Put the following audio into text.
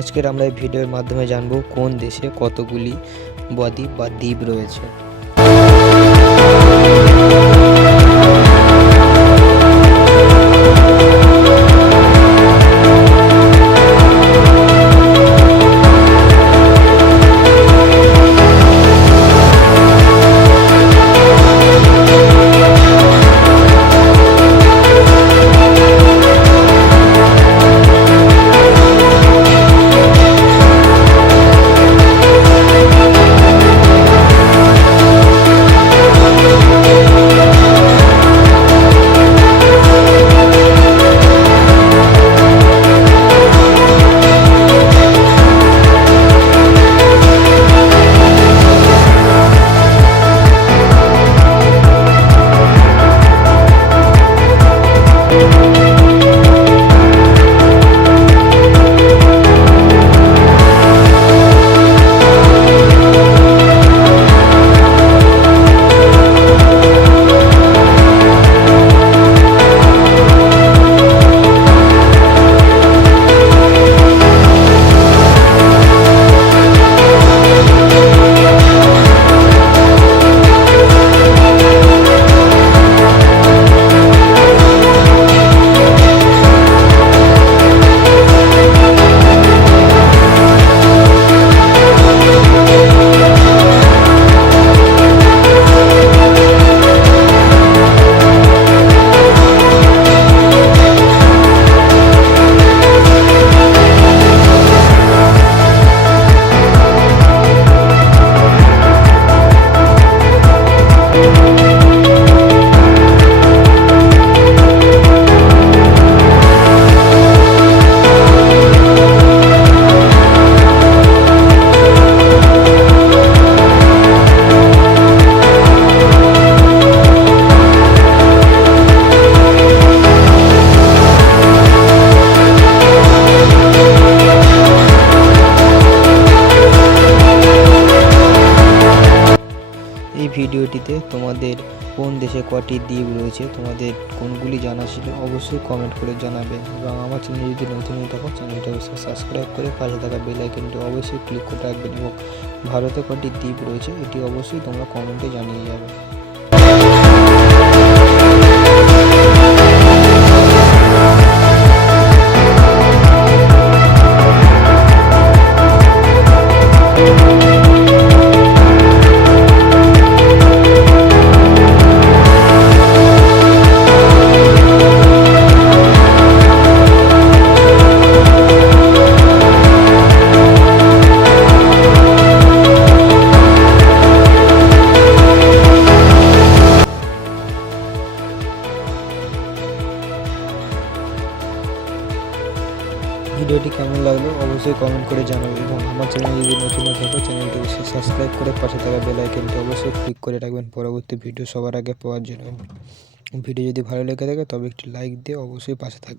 আজকের আমরা এই ভিডিওর মাধ্যমে জানব কোন দেশে কতগুলি বদ্বীপ বা দ্বীপ রয়েছে। এই ভিডিওটিতে তোমাদের কোন দেশে কটি দ্বীপ রয়েছে, তোমাদের কোনগুলি জানা ছিল অবশ্যই কমেন্ট করে জানাবে। এবং আমার চ্যানেল যদি নতুন হয়ে থাকো চ্যানেলটা অবশ্যই সাবস্ক্রাইব করে পাশে থাকা বেল আইকনটি অবশ্যই ক্লিক করে রাখবেন। এবং ভারতে কটি দ্বীপ রয়েছে এটি অবশ্যই তোমরা কমেন্টে জানিয়ে যাবে। ভিডিওটি কেমন লাগলো অবশ্যই কমেন্ট করে জানাবে। এবং আমার চ্যানেল যদি নতুন হয়ে থাকো চ্যানেলটি অবশ্যই সাবস্ক্রাইব করে পাশে থাকা বেল আইকনটি অবশ্যই ক্লিক করে রাখবেন পরবর্তী ভিডিও সবার আগে পাওয়ার জন্য। ভিডিও যদি ভালো লেগে থাকে তবে একটি লাইক দিয়ে অবশ্যই পাশে থাকবেন।